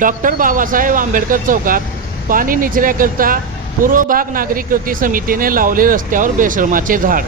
Doctor Babasaheb Ambedkar चौकात पाणी निचऱ्याकरता पूर्व भाग नागरिक कृती समितीने लावले रस्त्यावर बेशर्माचे झाड।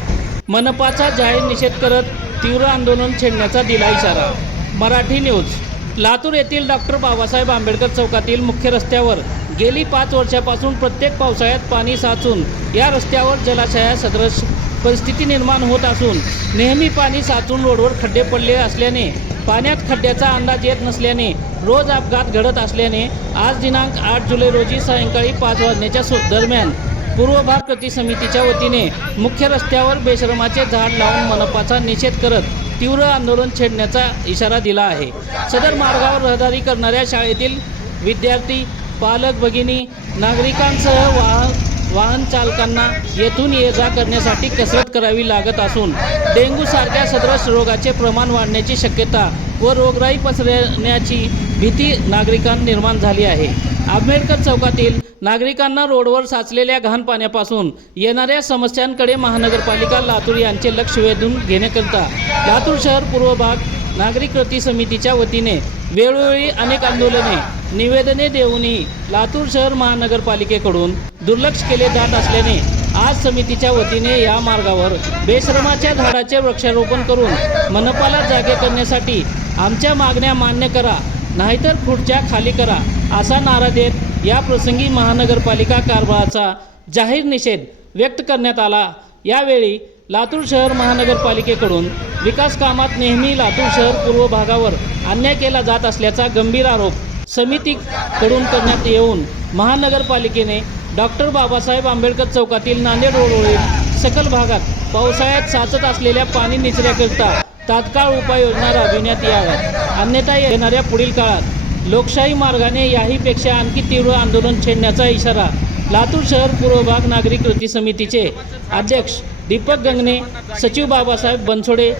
मनपाचा जाहीर निषेध करत तीव्र आंदोलन छेडण्याचा दिला इशारा। मराठी न्यूज। लातूर येथील डॉक्टर बाबासाहेब आंबेडकर चौकातील मुख्य रस्त्यावर गेली 5 वर्षापासून प्रत्येक पावसाळ्यात पाणी साचून या रस्त्यावर जलाशयासदृश परिस्थिती निर्माण होत असून नेहमी पाणी साचून रोडवर खड्डे पडले असल्याने पाण्यात खड्ड्याचा अंदाज येत नसल्याने रोज अपघात घडत असल्याने आज दिनांक 8 जुलै रोजी सायंकाळी 5 वाजण्याच्या दरम्यान पूर्व भाग कृती समितीच्या वतीने मुख्य रस्त्यावर बेशर्माचे झाड लावून मनपाचा निषेध करत तीव्र आंदोलन छेडण्याचा इशारा दिला आहे। सदर मार्गावर रहदारी करणाऱ्या शाळेतील विद्यार्थी, पालक, भगिनी, नागरिकांसह वाहन चालकांना येथून ये जा करण्यासाठी कसरत करावी लागत असून डेंग्यू सारख्या सदृश रोगाचे प्रमाण वाढण्याची शक्यता व रोगराई पसरण्याची भीती नागरिकांना निर्माण झाली आहे। आंबेडकर चौकातील नागरिकांना रोडवर साचलेल्या घाण पाण्यापासून येणाऱ्या समस्यांकडे महानगरपालिका लातूर यांचे लक्ष वेधून घेण्याकरिता लातूर शहर पूर्व भाग नागरिक कृती समितीच्या वतीने वेळोवेळी अनेक आंदोलने, निवेदने देऊनही लातूर शहर महानगरपालिकेकडून दुर्लक्ष केले जात असल्याने आज समितीच्या वतीने या मार्गावर बेशर्माच्या झाडाचे वृक्षारोपण करून मनपाला जागे करण्यासाठी आमच्या मागण्या मान्य करा, नाहीतर खुर्च्या खाली करा असा नारा देत या प्रसंगी महानगरपालिका कारभाराचा जाहीर निषेध व्यक्त करण्यात आला। यावेळी लातूर शहर महानगरपालिकेकडून विकास कामात नेहमी लातूर शहर पूर्व भागावर अन्याय केला जात असल्याचा गंभीर आरोप समितीकडून करण्यात येऊन महानगरपालिकेने डॉक्टर बाबासाहेब आंबेडकर चौकातील नांदेड रोडवरील सखल भागात पावसाळ्यात साचत असलेल्या पाणी निचऱ्याकरिता तात्काळ उपाययोजना राबविण्यात याव्यात, अन्यथा येणाऱ्या पुढील काळात लोकशाही मार्गाने याहीपेक्षा आणखी तीव्र आंदोलन छेडण्याचा इशारा लातूर शहर पूर्व भाग नागरिक कृती समितीचे अध्यक्ष दीपक गंगणे, सचिव बाबासाहेब बनसोडे,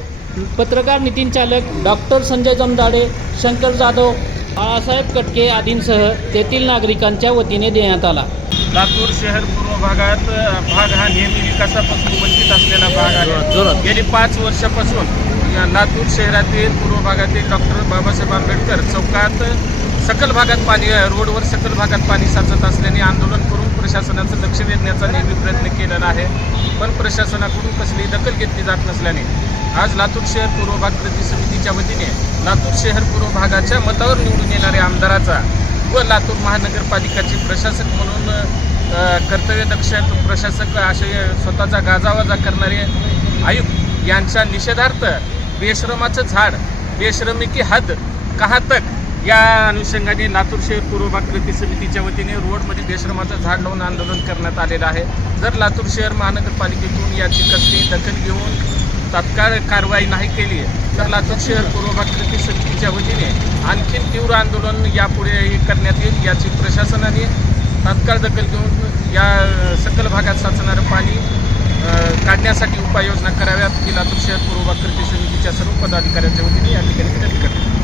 पत्रकार नितीन चालक, डॉक्टर संजय जमदाडे, शंकर जाधव, बाळासाहेब कटके आदींसह तेथील नागरिकांच्या वतीने देण्यात आला। लातूर शहर पूर्व भागात भाग हा नेहमी विकासापासून वंचित असलेला भाग आहे। गेली 5 वर्षापासून लातूर शहरातील पूर्व भागातील डॉक्टर बाबासाहेब आंबेडकर चौकात सकल भागात पाणी, रोडवर सकल भागात पाणी साचत असल्याने आंदोलन करून प्रशासनाचं लक्ष वेधण्याचा नेहमी प्रयत्न केलेला आहे, पण प्रशासनाकडून कसली दखल घेतली जात नसल्याने आज लातूर शहर पूर्व भाग कृती समितीच्या वतीने लातूर शहर पूर्व भागाच्या मतावर निवडून येणाऱ्या आमदाराचा व लातूर महानगरपालिकाचे प्रशासक म्हणून कर्तव्यदक्ष प्रशासक असे स्वतःचा गाजावाजा करणारे आयुक्त यांच्या निषेधार्थ बेशरमाचं झाड, बेशरमी की हद कहाँ तक या अनुषंगाने लातूर शहर पूर्व भाग कृती समितीच्या वतीने रोडमध्ये बेशरमाचं झाड लावून आंदोलन करण्यात आलेलं आहे। जर लातूर शहर महानगरपालिकेतून याची कसली दखल घेऊन तात्काळ कारवाई नाही केली तर लातूर शहर पूर्व भाग कृती समितीच्या वतीने आणखीन तीव्र आंदोलन यापुढे करण्यात येईल। याची प्रशासनाने तात्काळ दखल घेऊन या सकल भागात साचणारं पाणी काढण्यासाठी उपाययोजना कराव्यात ही लातूर शहर पूर्व भाग कृती समितीच्या सर्व पदाधिकाऱ्यांच्या वतीने या ठिकाणी विनंती करतो।